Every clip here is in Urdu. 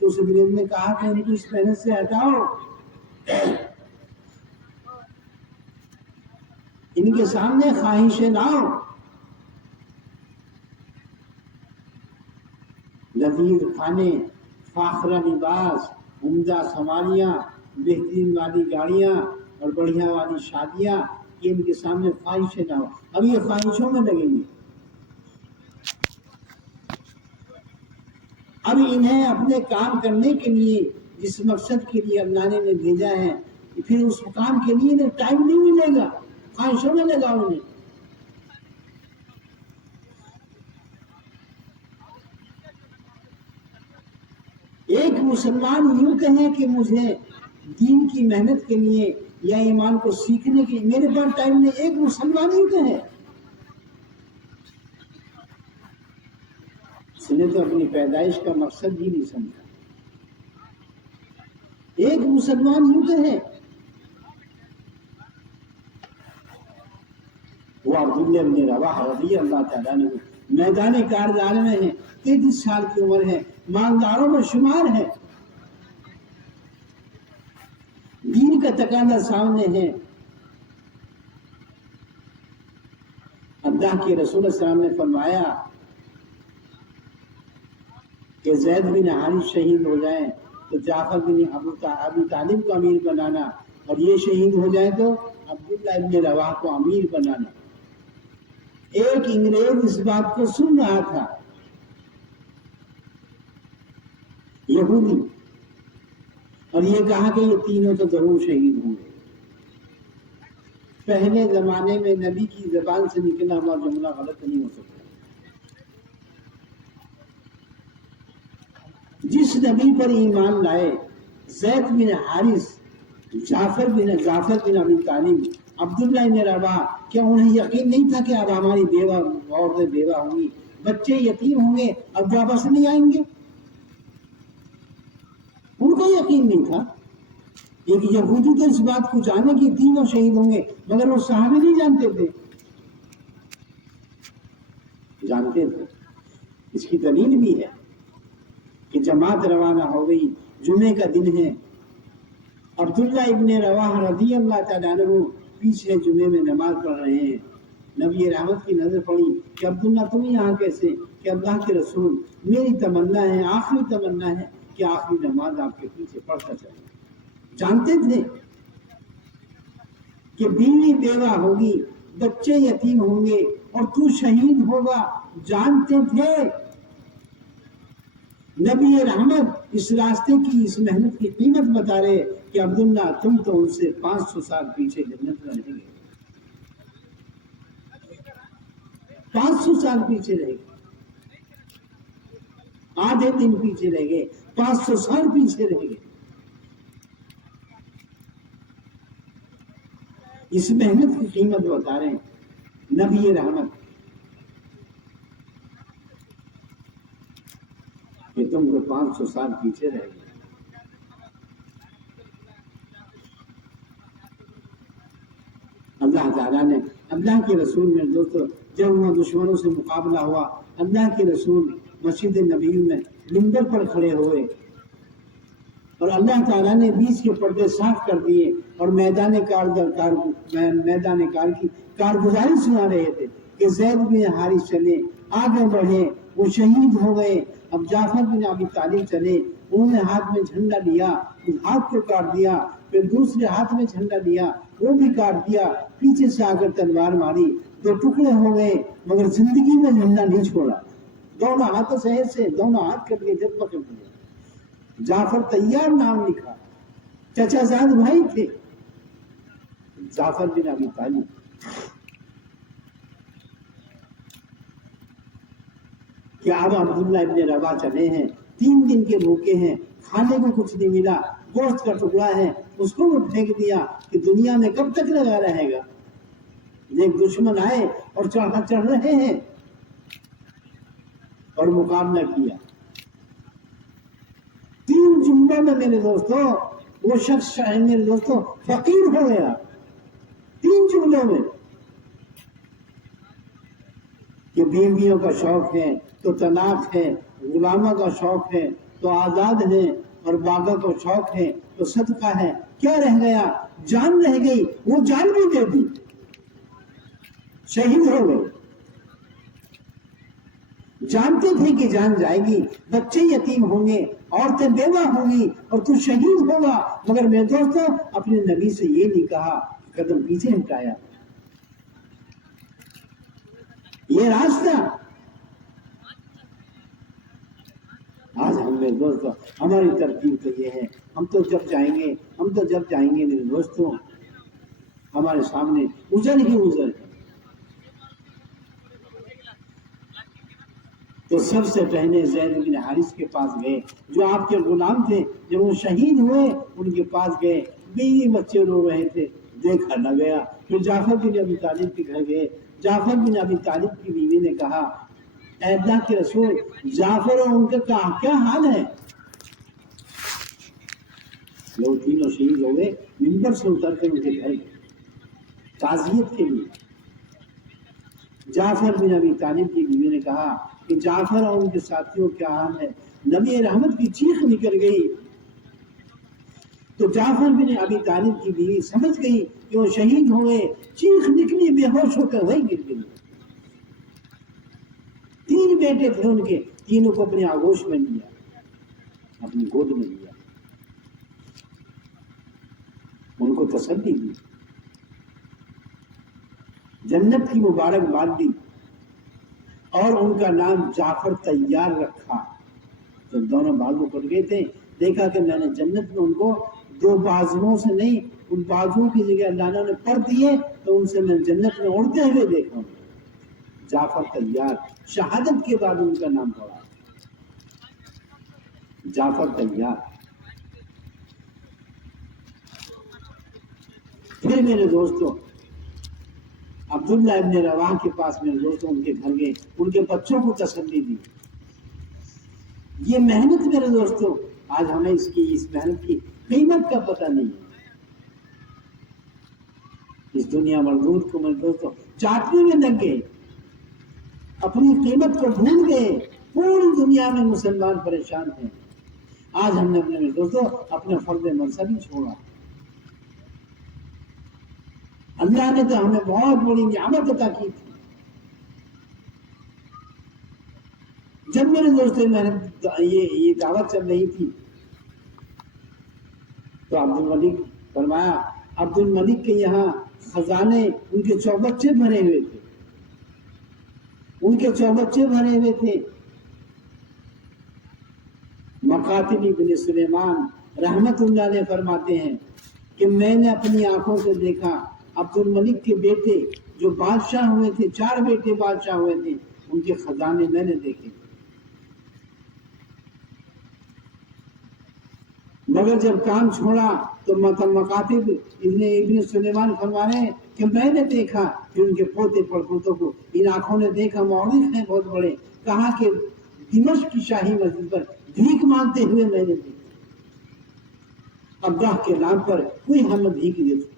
تو اس انگریز نے کہا کہ ان کو اس محنت سے ہٹاؤ، ان کے سامنے خواہشیں لاؤ، لذیذ کھانے، فاخرہ لباس، عمدہ سواریاں، بہترین والی گاڑیاں اور بڑھیا والی شادیاں، یہ ان کے سامنے خواہشیں لاؤ۔ اب یہ خواہشوں میں لگیں گے، اب انہیں اپنے کام کرنے کے لیے جس مقصد کے لیے اللہ نے انہیں بھیجا ہے، پھر اس کام کے لیے انہیں ٹائم نہیں ملے گا، خواہشوں میں لگاؤ انہیں۔ ایک مسلمان یوں کہے کہ مجھے دین کی محنت کے لیے یا ایمان کو سیکھنے کے لیے میرے پاس ٹائم نہیں، ایک مسلمان یوں کہے، اس نے تو اپنی پیدائش کا مقصد ہی نہیں سمجھا۔ ایک مسلمان یوں کہے، وہ عبداللہ بن رواحہ رضی اللہ تعالیٰ عنہ میدان کارزار میں ہیں، 33 سال کی عمر ہے، مالداروں میں شمار ہے، دین کا تقاضا سامنے ہے۔ اللہ کے رسول صلی اللہ علیہ وسلم نے فرمایا کہ زید بن حارث شہید ہو جائیں تو جعفر بن ابی طالب کو امیر بنانا، اور یہ شہید ہو جائے تو عبداللہ ابن رواحہ کو امیر بنانا۔ ایک انگریز اس بات کو سن رہا تھا، یہودی، اور یہ کہا کہ یہ تینوں تو ضرور شہید ہوں گے۔ پہلے زمانے میں نبی کی زبان سے نکلا ہوا جملہ غلط نہیں ہو سکتا۔ جس نبی پر ایمان لائے، زید بن حارث، جعفر بن ابی طالب، عبداللہ بن رواحہ، کیا انہیں یقین نہیں تھا کہ اب ہماری بیوہ عورتیں بیوہ ہوں گی، بچے یتیم ہوں گے، اب واپس نہیں آئیں گے؟ ان کو یقین نہیں تھا۔ ایک یہودی تو اس بات کو جانے کہ تینوں شہید ہوں گے، مگر وہ صحابی نہیں جانتے تھے۔ جانتے تھے۔ اس کی دلیل بھی ہے کہ جماعت روانہ ہو گئی، جمعے کا دن ہے، عبداللہ ابن رواحہ رضی اللہ تعالیٰ عنہ پیچھے جمعے میں نماز پڑھ رہے ہیں۔ نبی رحمت کی نظر پڑی کہ عبداللہ تم یہاں کیسے؟ کہ اللہ کے رسول، میری تمنا ہے، آخری تمنا ہے کہ آخری نماز آپ کے پیچھے پڑھتا چلے۔ جانتے تھے کہ بیوی بیوہ ہوگی، بچے یتیم ہوں گے اور تو شہید ہوگا، جانتے تھے۔ نبی رحمت اس راستے کی، اس محنت کی قیمت بتا رہے کہ عبداللہ تم تو ان سے 500 سال پیچھے جنت میں رہیں گے، 500 سال پیچھے رہے گے، آدھے دن پیچھے رہ گئے، 500 سال پیچھے رہ گئے۔ اس محنت کی قیمت بتا رہے ہیں نبی رحمت کہ تم کو 500 سال پیچھے رہ گئے۔ اللہ تعالیٰ نے، اللہ کے رسول نے، دوستو جب وہاں دشمنوں سے مقابلہ ہوا، اللہ کے رسول مسجد نبی میں منبر پر کھڑے ہوئے اور اللہ تعالیٰ نے بیچ کے پردے صاف کر دیے اور میدان کار کی کارگزاری سنا رہے تھے کہ زید بن حارث چلے، آگے بڑھے، وہ شہید ہو گئے۔ اب جعفر بن ابی طالب چلے، انہوں نے ہاتھ میں جھنڈا لیا، اس ہاتھ کو کاٹ دیا، پھر دوسرے ہاتھ میں جھنڈا لیا، وہ بھی کاٹ دیا، پیچھے سے آ کر تلوار ماری، 2 ٹکڑے ہو گئے، مگر زندگی میں جھنڈا نہیں چھوڑا، دونوں ہاتھوں سے دونوں ہاتھ کٹ گئے، جب پکڑ لیا۔ جعفر طیار نام لکھا، چچا زاد بھائی تھے جعفر بن ابی طالب۔ کہ اب عبداللہ ابن رواحہ چلے ہیں، 3 دن کے بھوکے ہیں، کھانے کو کچھ نہیں ملا، گوشت کا ٹکڑا ہے، اس کو وہ پھینک دیا کہ دنیا میں کب تک لگا رہے گا۔ ایک دشمن آئے اور چڑھ رہے ہیں اور مقابلہ کیا۔ 3 جملوں میں میرے دوستوں وہ شخص میرے دوستوں فقیر ہو گیا، 3 جملوں میں۔ کہ بیویوں کا شوق ہے تو طلاق ہے، غلاموں کا شوق ہے تو آزاد ہیں اور باغا کو شوق ہے تو صدقہ ہے، کیا رہ گیا؟ جان رہ گئی، وہ جان بھی دے دی، شہید ہو گئے۔ جانتے تھے کہ جان جائے گی، بچے یتیم ہوں گے، عورتیں بیوہ ہوں گی اور تو شہید ہوگا، مگر میرے دوستوں اپنے نبی سے یہ نہیں کہا، قدم پیچھے ہٹایا۔ یہ راستہ آج ہم میرے دوستوں ہماری ترتیب تو یہ ہے، ہم تو جب جائیں گے میرے دوستوں ہمارے سامنے عذر ہی عذر ہے۔ تو سب سے پہلے زید بن حارث کے پاس گئے جو آپ کے غلام تھے، جب وہ شہید ہوئے ان کے پاس گئے، بیوی بچے رو رہے تھے، دیکھا نہ گیا۔ پھر جعفر بن ابی طالب کے گھر گئے، جعفر بن ابی طالب کی بیوی نے کہا اے اللہ کے رسول، جعفر اور ان کا کیا حال ہے؟ لوگ تینوں شہید ہو گئے، منبر سے اتر کر ان کے گھر گئے تعزیت کے لیے۔ جعفر بن ابی طالب کی بیوی نے کہا کہ جعفر اور ان کے ساتھیوں کیا حال ہے؟ نبی رحمت کی چیخ نکل گئی تو جعفر بن ابی طالب کی بیوی سمجھ گئی کہ وہ شہید ہوئے، چیخ نکلی، بے ہوش ہو کر وہی گر گئی۔ 3 بیٹے تھے ان کے، تینوں کو اپنے آغوش میں لیا، اپنی گود میں لیا، ان کو تسلی دی، جنت کی مبارکباد دی اور ان کا نام جعفر طیار رکھا۔ جب دونوں بازو کٹ گئے تھے، دیکھا کہ میں نے جنت میں ان کو 2 بازوؤں سے نہیں، ان بازوؤں کی جگہ اللہ نے پر دیے تو ان سے میں جنت میں اڑتے ہوئے دیکھا۔ جعفر طیار، شہادت کے بعد ان کا نام پڑا جعفر طیار۔ پھر میرے دوستوں عبداللہ ابن رواح کے پاس میرے دوستوں ان کے گھر گئے، ان کے بچوں کو تسلی دی۔ یہ محنت میرے دوستوں آج ہمیں اس محنت کی قیمت کا پتہ نہیں ہے۔ اس دنیا مردود کو میرے دوستوں چاٹنے میں لگ گئے، اپنی قیمت کو بھول گئے۔ پوری دنیا میں مسلمان پریشان ہیں۔ آج ہم نے اپنے میرے دوستوں اپنا فرض منصبی چھوڑا۔ اللہ نے تو ہمیں بہت بڑی نعمت عطا کی تھی۔ جب میرے دوستوں محنت یہ دعوت چل رہی تھی تو عبد الملک فرمایا، عبد الملک کے یہاں خزانے ان کے چوبچے بھرے ہوئے تھے، ان کے چوبچے بھرے ہوئے تھے۔ مقاتل ابن سلیمان رحمت اللہ علیہ فرماتے ہیں کہ میں نے اپنی آنکھوں سے دیکھا عبد الملک کے بیٹے جو بادشاہ ہوئے تھے، 4 بیٹے بادشاہ ہوئے تھے، ان کے خزانے میں نے دیکھے، مگر جب کام چھوڑا تو مکاتب ابن سلیمان فرما رہے ہیں کہ میں نے دیکھا کہ ان کے پوتے پڑپوتوں کو ان آنکھوں نے دیکھا، مورخ ہیں بہت بڑے، کہا کہ دمشق کی شاہی مسجد پر بھیک مانگتے ہوئے میں نے دیکھا۔ اللہ کے نام پر کوئی ہمیں بھیک دیتا۔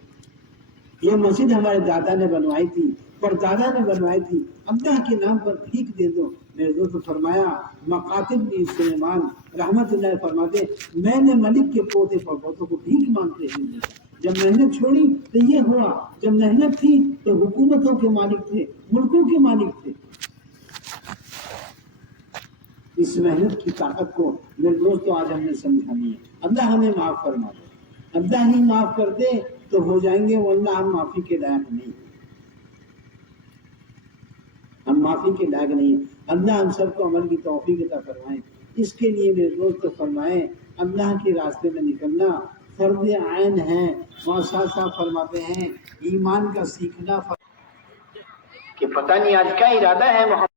یہ مسجد ہمارے دادا نے بنوائی تھی، پر دادا نے بنوائی تھی، اللہ کے نام پر بھیک دے دو۔ میرے دوست فرمایا، مقاتل بن سلیمان رحمت اللہ فرماتے میں نے ملک کے پوتے پڑپوتوں کو بھیک مانگتے ہوئے دیکھا۔ جب محنت چھوڑی تو یہ ہوا، جب محنت تھی تو حکومتوں کے مالک تھے، ملکوں کے مالک تھے۔ اس محنت کی طاقت کو میرے دوستوں آج ہم نے سمجھانی ہے۔ اللہ ہمیں معاف فرما دے، اللہ ہی معاف کر دے تو ہو جائیں گے، ورنہ ہم معافی کے لائق نہیں، ہم معافی کے لائق نہیں ہیں۔ اللہ ہم سب کو عمل کی توفیق عطا فرمائے۔ اس کے لیے میرے دوست فرمائیں، اللہ کے راستے میں نکلنا فرض عین ہے۔ وہاں ساتھ ساتھ فرماتے ہیں ایمان کا سیکھنا کہ پتہ نہیں آج کیا ارادہ ہے محمد